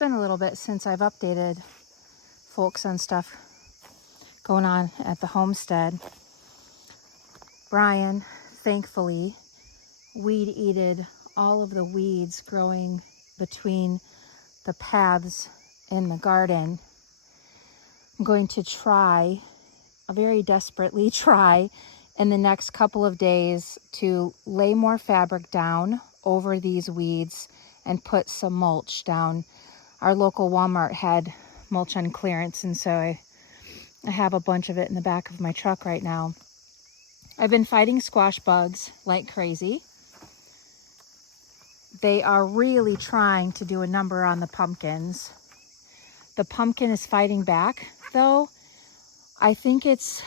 been a little bit since I've updated folks on stuff going on at the homestead. Brian, thankfully, weed-eated all of the weeds growing between the paths in the garden. I'm going to try, very desperately try, in the next couple of days to lay more fabric down over these weeds and put some mulch down. Our local Walmart had mulch on clearance, and so I have a bunch of it in the back of my truck right now. I've been fighting squash bugs like crazy. They are really trying to do a number on the pumpkins. The pumpkin is fighting back, though. I think it's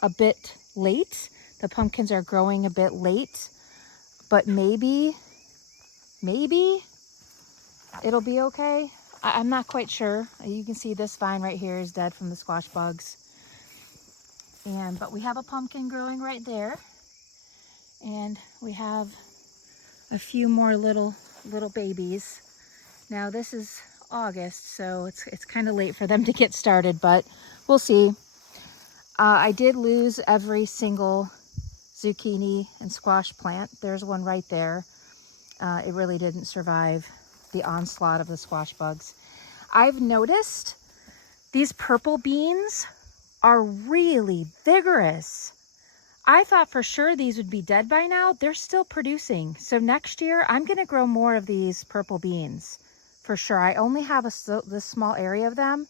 a bit late. The pumpkins are growing a bit late, but maybe it'll be okay. I'm not quite sure. You can see this vine right here is dead from the squash bugs. But we have a pumpkin growing right there. And we have a few more little babies. Now this is August, so it's kind of late for them to get started, but we'll see. I did lose every single zucchini and squash plant. There's one right there. It really didn't survive the onslaught of the squash bugs. I've noticed these purple beans are really vigorous. I thought for sure these would be dead by now. They're still producing. So next year, I'm going to grow more of these purple beans for sure. I only have this small area of them,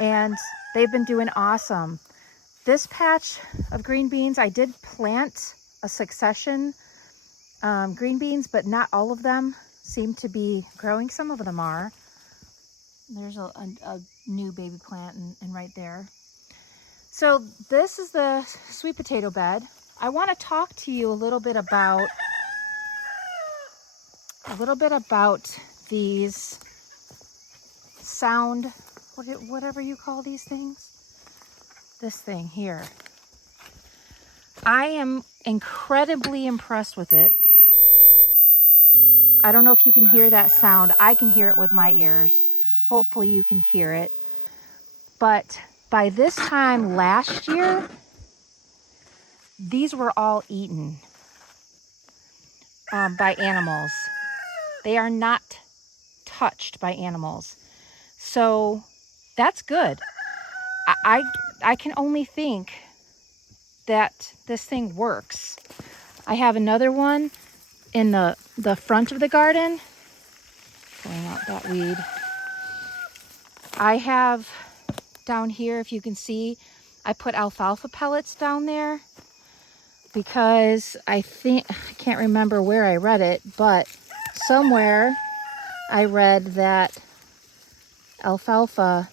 and they've been doing awesome. This patch of green beans, I did plant a succession green beans, but not all of them seem to be growing. Some of them are. There's a new baby plant and right there. So this is the sweet potato bed. I want to talk to you a little bit about these sound, whatever you call these things. This thing here. I am incredibly impressed with it. I don't know if you can hear that sound. I can hear it with my ears. Hopefully you can hear it. But by this time last year, these were all eaten by animals. They are not touched by animals. So that's good. I can only think that this thing works. I have another one in the front of the garden. Pulling out that weed. I have down here, if you can see, I put alfalfa pellets down there because I can't remember where I read it, but somewhere I read that alfalfa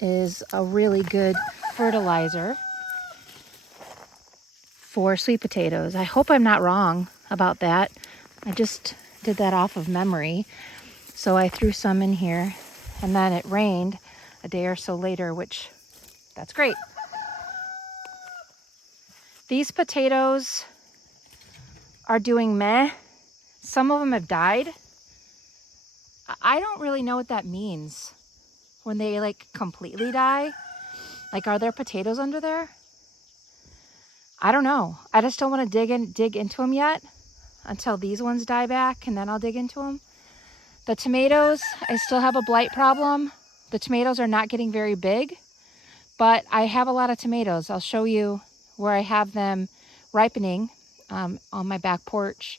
is a really good fertilizer for sweet potatoes. I hope I'm not wrong about that. I just did that off of memory. So I threw some in here, and then it rained a day or so later, which that's great. These potatoes are doing meh. Some of them have died. I don't really know what that means when they like completely die. Like, are there potatoes under there? I don't know. I just don't want to dig into them yet until these ones die back, and then I'll dig into them. The tomatoes, I still have a blight problem. The tomatoes are not getting very big, but I have a lot of tomatoes. I'll show you where I have them ripening on my back porch.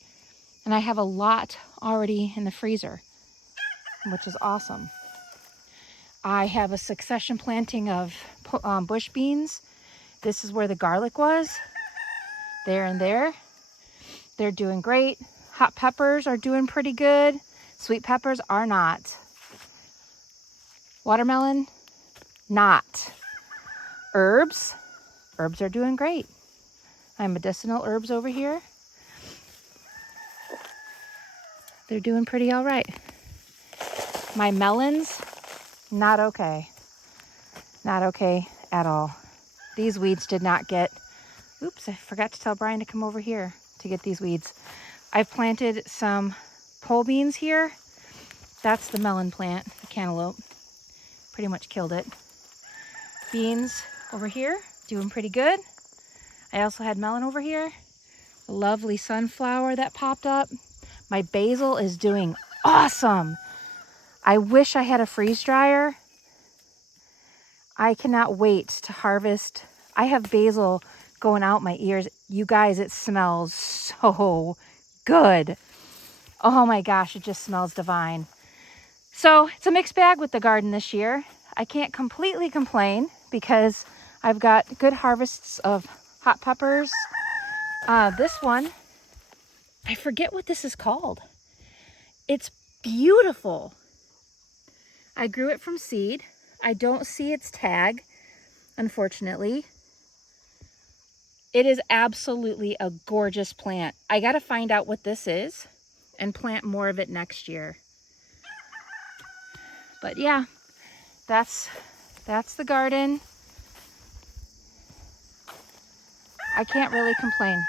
And I have a lot already in the freezer, which is awesome. I have a succession planting of bush beans. This is where the garlic was. There and there. They're doing great. Hot peppers are doing pretty good. Sweet peppers are not. Watermelon, not. Herbs are doing great. I have medicinal herbs over here. They're doing pretty all right. My melons, not okay. Not okay at all. These weeds did not get, oops, I forgot to tell Brian to come over here to get these weeds. I've planted some pole beans here. That's the melon plant. I cantaloupe. Pretty much killed it. Beans over here, doing pretty good. I also had melon over here. A lovely sunflower that popped up. My basil is doing awesome. I wish I had a freeze dryer. I cannot wait to harvest. I have basil going out my ears. You guys, it smells so good. Oh my gosh, it just smells divine. So it's a mixed bag with the garden this year. I can't completely complain because I've got good harvests of hot peppers. This one, I forget what this is called. It's beautiful. I grew it from seed. I don't see its tag, unfortunately. It is absolutely a gorgeous plant. I gotta find out what this is and plant more of it next year. But yeah, that's the garden. I can't really complain.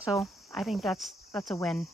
So I think that's a win.